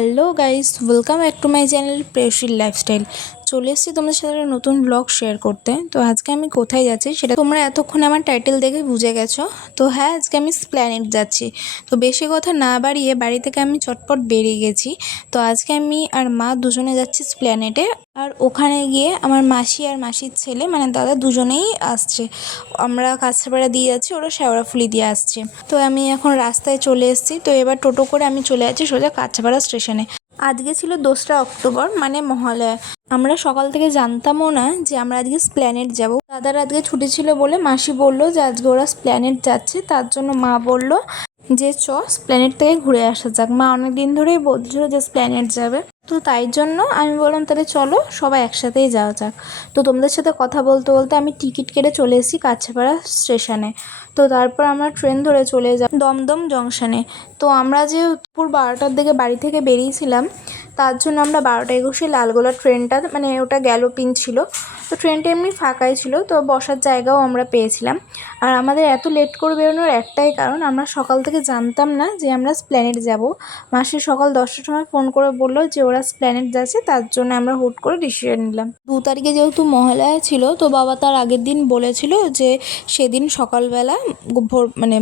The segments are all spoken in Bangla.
Hello guys, welcome back to my channel প্রেয়সীর লাইফস্টাইল। চলে এসেছি তোমাদের সাথে একটা নতুন ব্লগ শেয়ার করতে। তো আজকে আমি কোথায় যাচ্ছি সেটা তোমরা এতক্ষণ আমার টাইটেল দেখে বুঝে গেছো। তো হ্যাঁ, আজকে আমি স্প্ল্যানেড যাচ্ছি। তো বেশি কথা না বাড়িয়ে বাড়ি থেকে আমি চটপট বেরিয়ে গেছি। তো আজকে আমি আর মা দুজনে যাচ্ছি স্প্ল্যানেডে। আর ওখানে গিয়ে আমার মাসি আর মাসির ছেলে মানে দাদা দুজনেই আসছে। আমরা কাছড়াপাড়া দিয়ে যাচ্ছি, ওরা শেওড়াফুলি দিয়ে আসছে। তো আমি এখন রাস্তায় চলে এসেছি। তো এবার টোটো করে আমি চলে যাচ্ছি সোজা কাছড়াপাড়া স্টেশনে। আজকে ছিল 2রা অক্টোবর মানে মহালয়া। আমরা সকাল থেকে জানতামও না যে আমরা আজকে স্প্ল্যানেড যাব। দাদার আজকে ছুটি ছিল বলে মাসি বলল যে আজকে ওরা স্প্ল্যানেড যাচ্ছে, তার জন্য মা বলল যে স্প্ল্যানেড থেকে ঘুরে আসা যাক। মা অনেক দিন ধরেই বলছিল যে স্প্ল্যানেড যাবে, তো তাই জন্য আমি বললাম তাহলে চলো সবাই একসাথেই যাওয়া যাক। তো তোমাদের সাথে কথা বলতে বলতে আমি টিকিট কেটে চলে এসেছি কাছড়াপাড়া স্টেশনে। তো তারপর আমরা ট্রেন ধরে চলে যাই দমদম জংশনে। তো আমরা যে দুপুর 12টার দিকে বাড়ি থেকে বেরিয়েছিলাম, তার জন্য আমরা 12টা 21-এ লালগোলা ট্রেনটা মানে ওটা গ্যালোপিং ছিল। তো ট্রেনটা এমনি ফাঁকাই ছিল, তো বসার জায়গাও আমরা পেয়েছিলাম। আর আমাদের এত লেট করে বেরোনোর একটাই কারণ, আমরা সকাল থেকে জানতাম না যে আমরা স্প্ল্যানেড যাব। মাসি সকাল 10টার সময় ফোন করে বললো যে ওরা স্প্ল্যানেড যাচ্ছে, তার জন্য আমরা হুট করে ডিসিশন নিলাম। 2 তারিখে যেহেতু মহালয়া ছিল, তো বাবা তার আগের দিন বলেছিল যে সেদিন সকালবেলা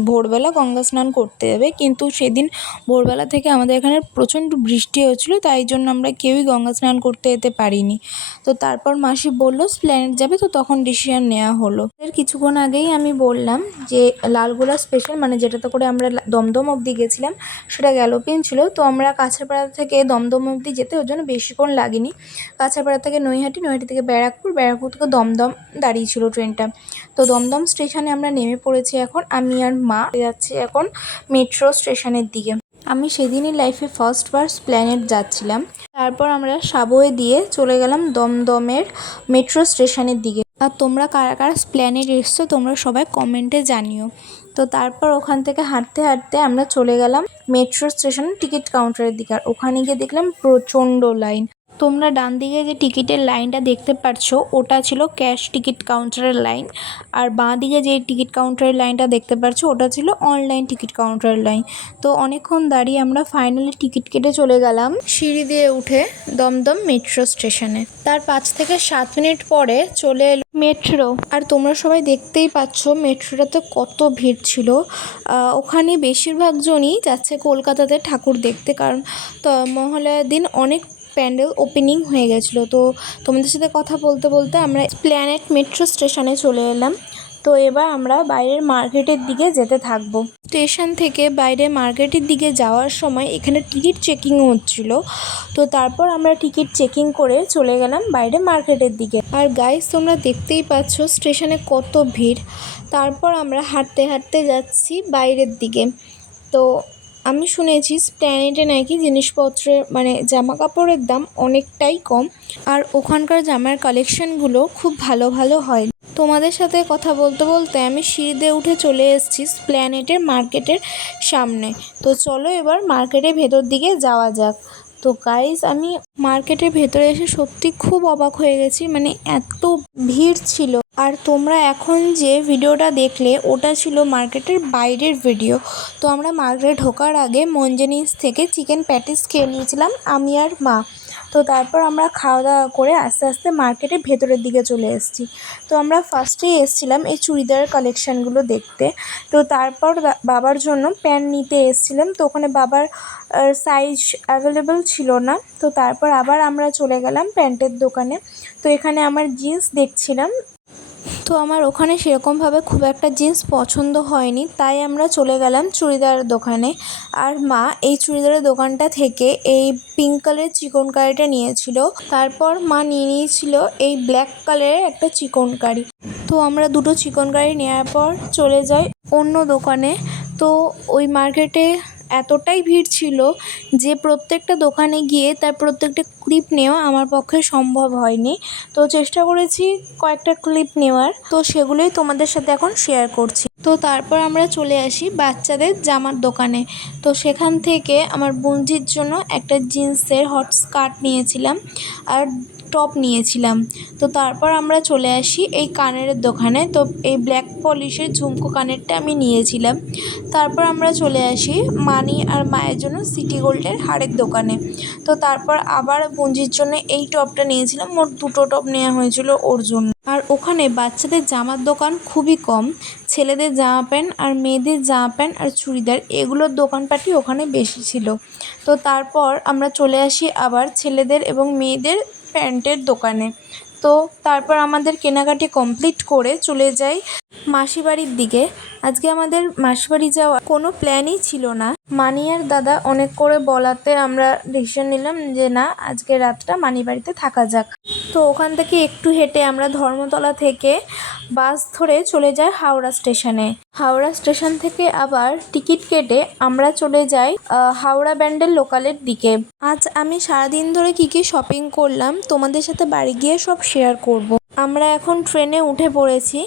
ভোরবেলা গঙ্গা স্নান করতে যাবে, কিন্তু সেদিন ভোরবেলা থেকে আমাদের এখানে প্রচণ্ড বৃষ্টি হচ্ছিলো, তাই জন্য আমরা কেউই গঙ্গা স্নান করতে যেতে পারিনি। তো তারপর মাসি বললো স্প্ল্যানেড যাবে, তো তখন ডিসিশন নেওয়া হলো। এর কিছুক্ষণ আগেই আমি বললাম যে লালগোলা স্পেশাল মানে যেটাতে করে আমরা দমদম অবধি গেছিলাম সেটা গ্যালোপিং ছিল। তো আমরা কাছড়াপাড়া থেকে দমদম অবধি যেতে ওর জন্য বেশিক্ষণ লাগেনি। কাছড়াপাড়া থেকে নৈহাটি থেকে ব্যারাকপুর থেকে দমদম দাঁড়িয়েছিল ট্রেনটা। তো দমদম স্টেশনে আমরা নেমে পড়েছি। এখন আমি আর মা যাচ্ছি এখন মেট্রো স্টেশনের দিকে। আমি সেদিনই লাইফে ফার্স্টবার স্প্ল্যানেড যাচ্ছিলাম। তারপর আমরা সাবওয়ে দিয়ে চলে গেলাম দমদমের মেট্রো স্টেশনের দিকে। আর তোমরা কারা কারা স্প্ল্যানেড এসছো তোমরা সবাই কমেন্টে জানিও। তো তারপর ওখান থেকে হাঁটতে হাঁটতে আমরা চলে গেলাম মেট্রো স্টেশনের টিকিট কাউন্টারের দিকে। আর ওখানে গিয়ে দেখলাম প্রচণ্ড লাইন। তোমরা ডান দিকে যে টিকিটের লাইনটা দেখতে পাচ্ছ ওটা ছিল ক্যাশ টিকিট কাউন্টারের লাইন, আর বাঁ দিকে যে টিকিট কাউন্টারের লাইনটা দেখতে পাচ্ছ ওটা ছিল অনলাইন টিকিট কাউন্টারের লাইন। তো অনেকক্ষণ দাঁড়িয়ে আমরা ফাইনালি টিকিট কেটে চলে গেলাম সিঁড়ি দিয়ে উঠে দমদম মেট্রো স্টেশনে। তার 5 থেকে 7 মিনিট পরে চলে এলো মেট্রো। আর তোমরা সবাই দেখতেই পাচ্ছ মেট্রোটাতে কত ভিড় ছিল। ওখানে বেশিরভাগ জনই যাচ্ছে কলকাতাতে ঠাকুর দেখতে, কারণ তো মহালয়ার দিন অনেক প্যান্ডেল ওপেনিং হয়ে গেছিলো। তো তোমাদের সাথে কথা বলতে বলতে আমরা স্প্ল্যানেড মেট্রো স্টেশনে চলে এলাম। তো এবার আমরা বাইরের মার্কেটের দিকে যেতে থাকবো। স্টেশন থেকে বাইরে মার্কেটের দিকে যাওয়ার সময় এখানে টিকিট চেকিং হচ্ছিল। তো তারপর আমরা টিকিট চেকিং করে চলে গেলাম বাইরে মার্কেটের দিকে। আর গাইস তোমরা দেখতেই পাচ্ছ স্টেশনে কত ভিড়। তারপর আমরা হাঁটতে হাঁটতে যাচ্ছি বাইরের দিকে। তো আমি শুনেছি স্প্ল্যানেডে নাকি জিনিসপত্রের মানে জামা কাপড়ের দাম অনেকটাই কম, আর ওখানকার জামার কালেকশনগুলো খুব ভালো ভালো হয়। তোমাদের সাথে কথা বলতে বলতে আমি সিঁড়িতে উঠে চলে এসেছি স্প্ল্যানেডের মার্কেটের সামনে। তো চলো এবার মার্কেটের ভেতর দিকে যাওয়া যাক। তো গাইস আমি মার্কেটের ভেতরে এসে সত্যি খুব অবাক হয়ে গেছি, মানে এত ভিড় ছিল। আর তোমরা এখন যে ভিডিওটা দেখলে ওটা ছিল মার্কেটের বাইরের ভিডিও। তো আমরা মার্কেটে ঢোকার আগে মঞ্জেনিস থেকে চিকেন প্যাটিস খেয়ে নিয়েছিলাম আমি আর মা। তো তারপর আমরা খাওয়া দাওয়া করে আস্তে আস্তে মার্কেটের ভেতরের দিকে চলে এসেছি। তো আমরা ফার্স্টেই এসেছিলাম এই চুড়িদারের কালেকশানগুলো দেখতে। তো তারপর বাবার জন্য প্যান্ট নিতে এসেছিলাম। তো ওখানে বাবার সাইজ অ্যাভেলেবেল ছিল না। তো তারপর আবার আমরা চলে গেলাম প্যান্টের দোকানে। তো এখানে আমার জিন্স দেখছিলাম। তো আমার ওখানে সেরকমভাবে খুব একটা জিন্স পছন্দ হয়নি, তাই আমরা চলে গেলাম চুড়িদারের দোকানে। আর মা এই চুড়িদারের দোকানটা থেকে এই পিঙ্ক কালারের চিকনকারিটা নিয়েছিল। তারপর মা নিয়ে নিয়েছিল এই ব্ল্যাক কালারের একটা চিকনকারি। তো আমরা দুটো চিকনকারি নেওয়ার পর চলে যাই অন্য দোকানে। তো ওই মার্কেটে এতটাই ভিড় ছিল যে প্রত্যেকটা দোকানে গিয়ে তার প্রত্যেকটা ক্লিপ নেওয়া আমার পক্ষে সম্ভব হয়নি। তো চেষ্টা করেছি কয়েকটা ক্লিপ নেওয়ার, তো সেগুলোই তোমাদের সাথে এখন শেয়ার করছি। তো তারপর আমরা চলে আসি বাচ্চাদের জামার দোকানে। তো সেখান থেকে আমার বোনজির জন্য একটা জিন্সের হট স্কার্ট নিয়েছিলাম, আর টপ নিয়েছিলাম। তো তারপর আমরা চলে আসি এই কানের দোকানে। তো এই ব্ল্যাক পলিশের ঝুমকো কানেরটা আমি নিয়েছিলাম। তারপর আমরা চলে আসি মানি আর মায়ের জন্য সিটি গোল্ডের হারের দোকানে। তো তারপর আবার বঞ্জির জন্য এই টপটা নিয়েছিলাম, মোট 2টো টপ নেওয়া হয়েছিল ওর জন্য। আর ওখানে বাচ্চাদের জামার দোকান খুবই কম, ছেলেদের জামা প্যান্ট আর মেয়েদের জামা প্যান্ট আর চুড়িদার এগুলোর দোকানপাটি ওখানে বেশি ছিল। তো তারপর আমরা চলে আসি আবার ছেলেদের এবং মেয়েদের প্যান্টের দোকানে। তো তারপর আমাদের কেনাকাটি কমপ্লিট করে চলে যাই মাসিবাড়ির দিকে। আজকে আমাদের মাসিবাড়ি যাওয়ার কোনো প্ল্যানই ছিল না। মানি আর দাদা অনেক করে বলাতে আমরা ডিসিশন নিলাম যে না, আজকে রাতটা মানিবাড়িতে থাকা যাক। তো ওখান থেকে একটু হেঁটে আমরা ধর্মতলা থেকে বাস ধরে চলে যাই হাওড়া স্টেশনে। হাওড়া স্টেশন থেকে আবার টিকিট কেটে আমরা চলে যাই হাওড়া ব্যান্ডেল লোকালের দিকে। আজ আমি সারাদিন ধরে কী শপিং করলাম তোমাদের সাথে বাড়ি গিয়ে সব শেয়ার করব। আমরা এখন ট্রেনে উঠে পড়েছি।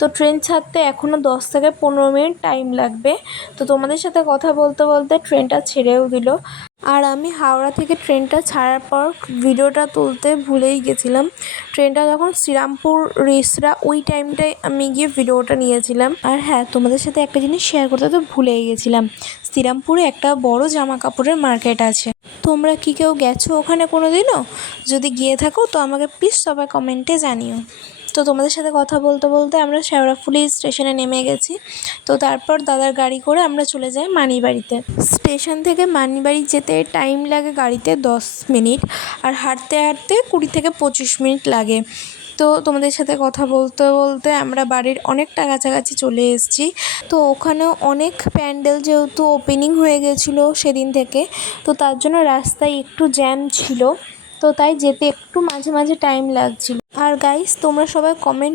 তো ট্রেন ছাড়তে এখনও 10 থেকে 15 মিনিট টাইম লাগবে। তো তোমাদের সাথে কথা বলতে বলতে ট্রেনটা ছেড়েও দিল। আর আমি হাওড়া থেকে ট্রেনটা ছাড়ার পর ভিডিওটা তুলতে ভুলেই গেছিলাম। ট্রেনটা যখন শ্রীরামপুর রিসরা ওই টাইমটায় আমি গিয়ে ভিডিওটা নিয়েছিলাম। আর হ্যাঁ, তোমাদের সাথে একটা জিনিস শেয়ার করতে তো ভুলেই গেছিলাম, শ্রীরামপুরে একটা বড় জামা কাপড়ের মার্কেট আছে। তোমরা কি কেউ গেছো ওখানে কোনো দিনও? যদি গিয়ে থাকো তো আমাকে প্লিজ সবাই কমেন্টে জানিও। তো তোমাদের সাথে কথা বলতে বলতে আমরা শেওড়াফুলি স্টেশনে নেমে গেছি। তো তারপর দাদার গাড়ি করে আমরা চলে যাই মানিবাড়িতে। স্টেশন থেকে মানিবাড়ি যেতে টাইম লাগে গাড়িতে 10 মিনিট, আর হাঁটতে হাঁটতে 20 থেকে 25 মিনিট লাগে। তো তোমাদের সাথে কথা বলতে বলতে আমরা বাড়ির অনেকটা কাছাকাছি চলে এসেছি। তো ওখানেও অনেক প্যান্ডেল যেহেতু ওপেনিং হয়ে গেছিলো সেদিন থেকে, তো তার জন্য রাস্তায় একটু জ্যাম ছিল। তো তাই যেতে একটু মাঝে মাঝে টাইম লাগছিল। আর গাইস, তোমরা সবাই কমেন্ট